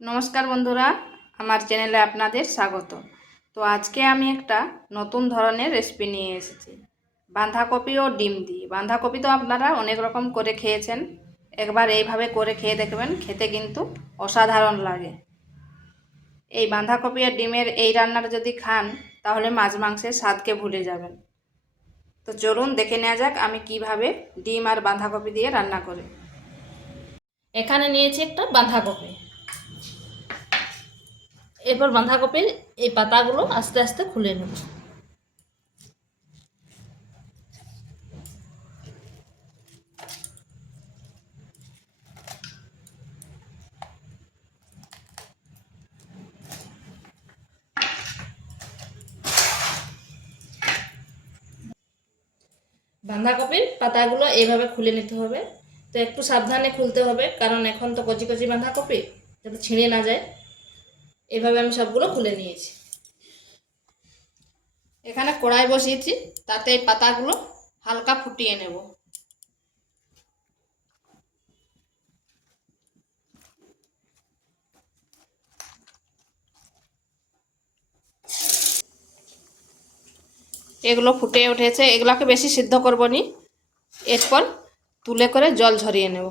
নমস্কার বন্ধুরা, আমার চ্যানেলে আপনাদের স্বাগত। তো আজকে আমি একটা নতুন ধরনের রেসিপি নিয়ে এসেছি। বাঁধাকপি ও ডিম দিয়ে। বাঁধাকপি তো আপনারা অনেক রকম করে খেয়েছেন। একবার এইভাবে করে খেয়ে দেখবেন, খেতে কিন্তু অসাধারণ লাগে। এই বাঁধাকপি আর ডিমের এই রান্নাটা যদি খান, তাহলে মাছ মাংসের স্বাদকে ভুলে যাবেন। তো চলুন দেখে নেওয়া যাক আমি কীভাবে ডিম আর বাঁধাকপি দিয়ে রান্না করি। এখানে নিয়েছি একটা বাঁধাকপি। এরপর বাঁধাকপির এই পাতাগুলো আস্তে আস্তে খুলে নেব। বাঁধাকপির পাতাগুলো এইভাবে খুলে নিতে হবে। তো একটু সাবধানে খুলতে হবে, কারণ এখন তো কচি কচি বাঁধাকপি, যাতে ছিঁড়ে না যায়। এভাবে আমি সবগুলো খুলে নিয়েছি। এখানে কড়াই বসিয়েছি, তাতে এই পাতাগুলো হালকা ফুটিয়ে নেব। এগুলো ফুটে উঠেছে, এগুলাকে বেশি সিদ্ধ করব নি। এরপর তুলে করে জল ঝরিয়ে নেব।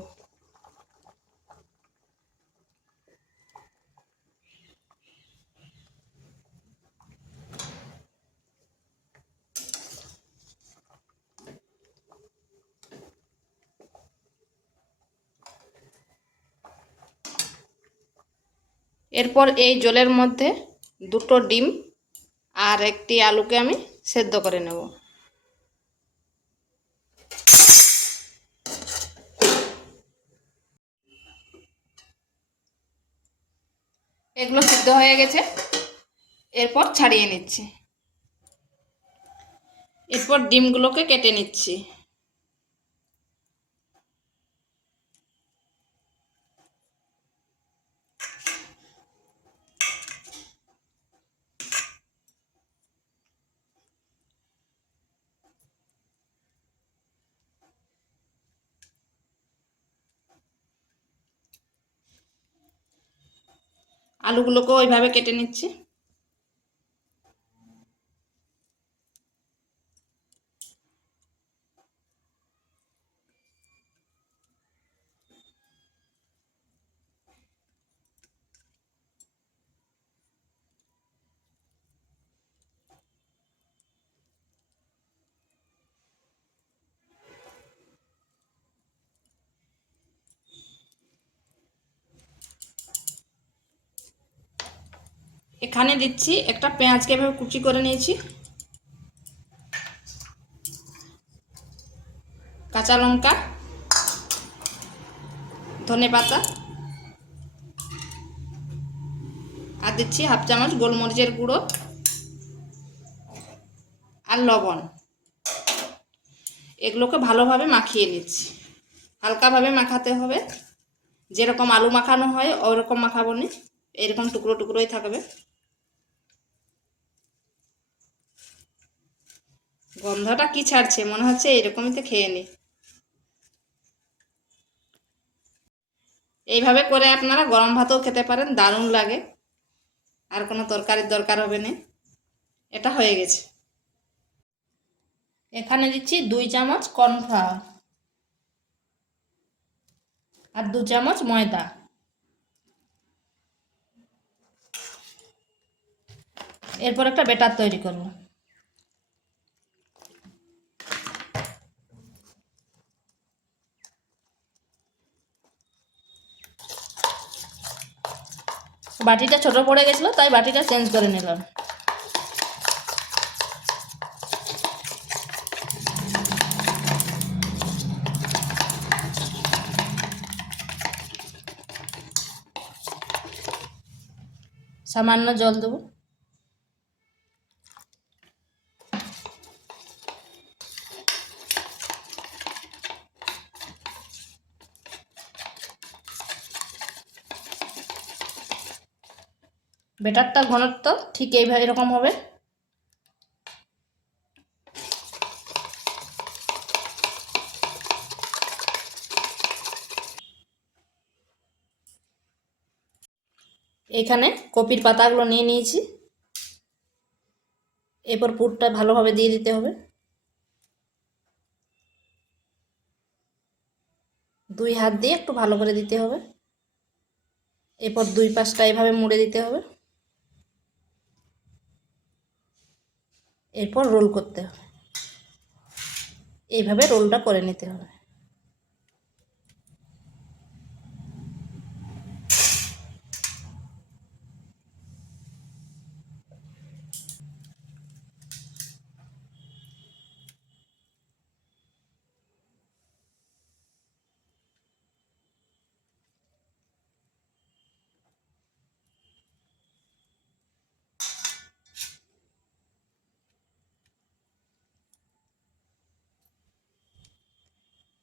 এরপর এই জলের মধ্যে দুটো ডিম আর একটি আলুকে আমি সেদ্ধ করে নেব। এগুলো সিদ্ধ হয়ে গেছে। এরপর ছাড়িয়ে নিচ্ছি। এরপর ডিমগুলোকে কেটে নিচ্ছি। আলুগুলোকেও ওইভাবে কেটে নিচ্ছি। এখানে দিচ্ছি একটা পেঁয়াজকে এভাবে কুচি করে নিয়েছি। কাঁচা লঙ্কা, ধনে পাতা, আর দিচ্ছি হাফ চামচ গোলমরিচের গুঁড়ো আর লবণ। এগুলোকে ভালোভাবে মাখিয়ে নিচ্ছি। হালকাভাবে মাখাতে হবে। যেরকম আলু মাখানো হয় ওই রকম মাখাবো নি। এরকম টুকরো টুকরোই থাকবে। গন্ধটা কি ছাড়ছে? মনে হচ্ছে এরকমই তো খেয়ে নি। এইভাবে করে আপনারা গরম ভাতও খেতে পারেন, দারুণ লাগে। আর কোনো তরকারির দরকার হবে না। এটা হয়ে গেছে। এখানে দিচ্ছি দুই চামচ কর্নফ্লাওয়ার আর দু চামচ ময়দা। এরপর একটা বেটার তৈরি করব। বাটিটা ছোট পড়ে গেছিল তাই বাটিটা চেঞ্জ করে নিলাম। সামান্য জল দেবো। বেটারটা ঘনত্ব ঠিক এইভাবে এরকম হবে। এখানে কপির পাতাগুলো নিয়ে নিয়েছি। এরপর পুরটা ভালোভাবে দিয়ে দিতে হবে। দুই হাত দিয়ে একটু ভালো করে দিতে হবে। এরপর দুই পাশটা এভাবে মুড়ে দিতে হবে। এরপর রোল করতে হবে। এইভাবে রোলটা করে নিতে হবে।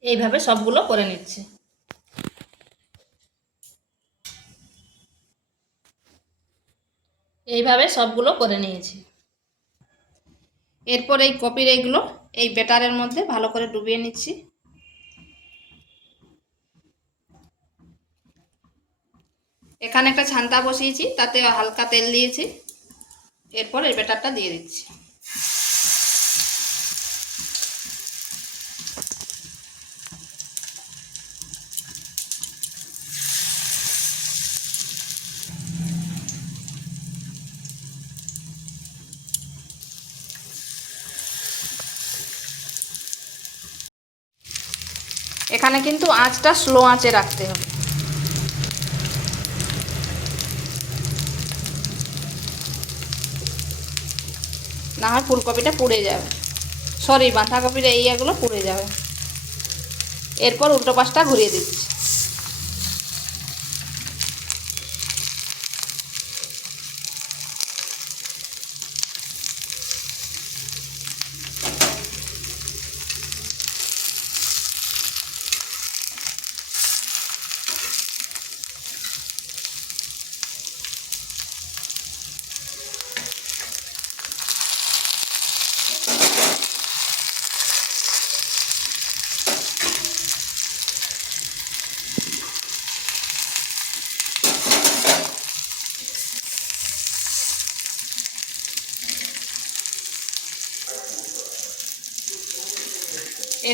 এইভাবে সবগুলো করে নিচ্ছি। এইভাবে সবগুলো করে নিয়েছি। এরপর এই কপির এইগুলো এই বেটারের মধ্যে ভালো করে ডুবিয়ে নিচ্ছি। এখানে একটা ছান্তা বসিয়েছি, তাতে হালকা তেল দিয়েছি। এরপর এই বেটারটা দিয়ে দিচ্ছি। এখানে কিন্তু আঁচটা স্লো আঁচে রাখতে হবে। না হয় ফুলকপিটা পুড়ে যাবে। সরি, বাঁধাকপির এই ইয়েগুলো পুড়ে যাবে। এরপর উল্টো পাশটা ঘুরিয়ে দিচ্ছি।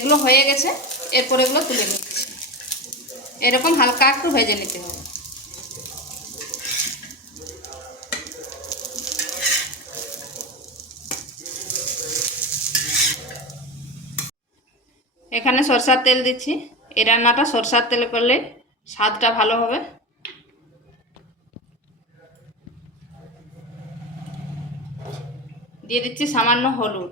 এগুলো হয়ে গেছে, এরপর এগুলো তুলে নিচ্ছি। এরকম হালকা একটু ভেজে নিতে হবে। এখানে সরষার তেল দিচ্ছি। এই রান্নাটা সরষার তেলে করলে স্বাদটা ভালো হবে। দিয়ে দিচ্ছি সামান্য হলুদ।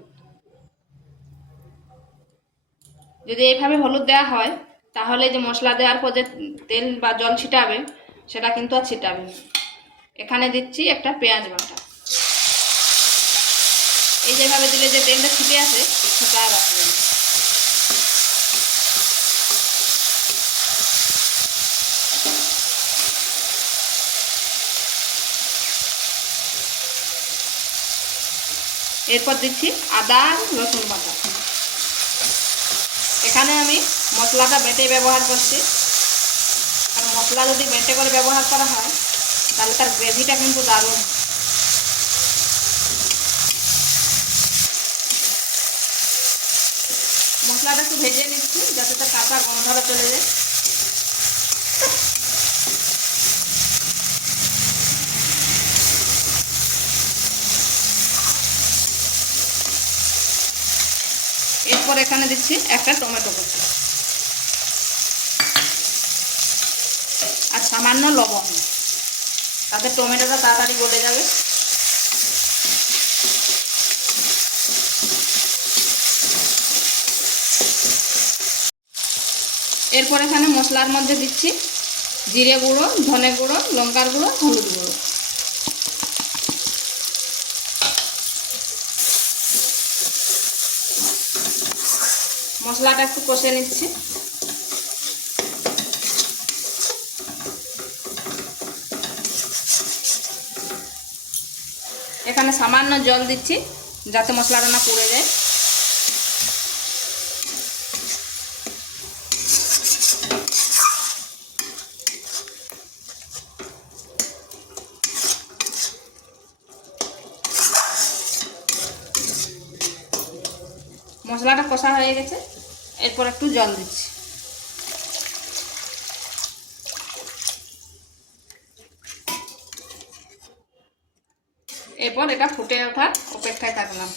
যদি এইভাবে হলুদ দেওয়া হয়, তাহলে যে মশলা দেওয়ার পর যে তেল বা জল ছিটাবে, সেটা কিন্তু আর ছিটাবে এখানে দিচ্ছি একটা পেঁয়াজ বাটা। এই যেভাবে দিলে যে তেলটা ছিটে আসে সেটা আর আসবে না এরপর দিচ্ছি আদা রসুন বাটা। এখানে আমি মশলাটা বেটে ব্যবহার করছি। আর মশলা যদি বেটে করে ব্যবহার করা হয়, তাহলে তার গ্রেভিটা কিন্তু দারুণ। মশলাটা একটু ভেজে নিচ্ছি, যাতে তার কাঁচা গন্ধটা চলে যায়। এরপর এখানে দিচ্ছি একটা টমেটো কুচি। আর সামান্য লবণ। তাতে টমেটোটা তাড়াতাড়ি গলে যাবে। এরপর এখানে মশলার মধ্যে দিচ্ছি জিরে গুঁড়ো, ধনে গুঁড়ো, লঙ্কার গুঁড়ো, হলুদ গুঁড়ো। মশলাটা একটু কষে নিচ্ছি। এখানে সামান্য জল দিচ্ছি, যাতে মশলাটা না পুড়ে যায়। মশলাটা কষা হয়ে গেছে। এরপর একটু জল দিচ্ছি। এরপর এটা ফুটে ওঠার অপেক্ষায় থাকলাম।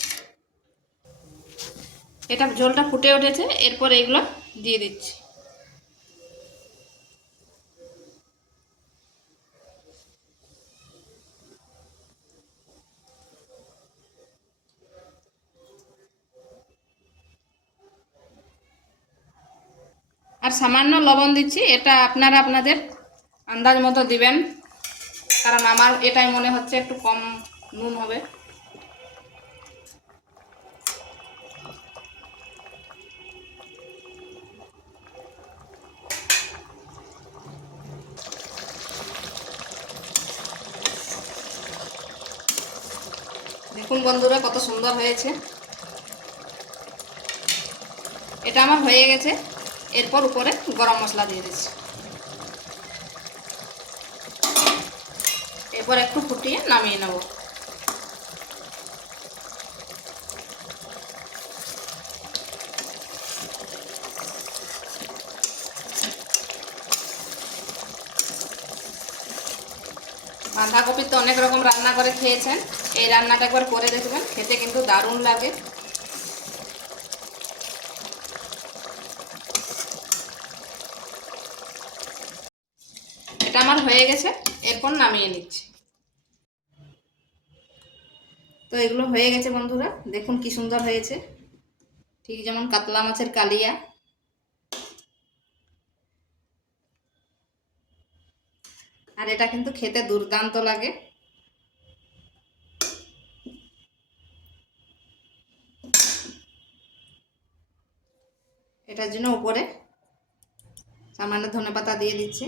এটা ঝোলটা ফুটে উঠেছে, এরপর এগুলো দিয়ে দিচ্ছি। আর সামান্য লবণ দিচ্ছি, এটা আপনারা আপনাদের আন্দাজ মতো দিবেন। কারণ আমার এটাই মনে হচ্ছে একটু কম নুন হবে। দেখুন বন্ধুরা, কত সুন্দর হয়েছে। এটা আমার হয়ে গেছে। এরপর উপরে গরম মশলা দিয়ে দিচ্ছি। এরপর একটু ফুটিয়ে নামিয়ে নেব। বাঁধাকপি তো অনেক রকম রান্না করে খেয়েছেন। এই রান্নাটা একবার করে দেখবেন, খেতে কিন্তু দারুণ লাগে। এটা আমার হয়ে গেছে, এরপর নামিয়ে নিচ্ছি। তো এগুলো হয়ে গেছে বন্ধুরা, দেখুন কি সুন্দর হয়েছে। ঠিক যেমন কাতলা মাছের কালিয়া। আর এটা কিন্তু খেতে দুর্দান্ত লাগে। এটার জন্য উপরে সামান্য ধনেপাতা দিয়ে দিচ্ছি।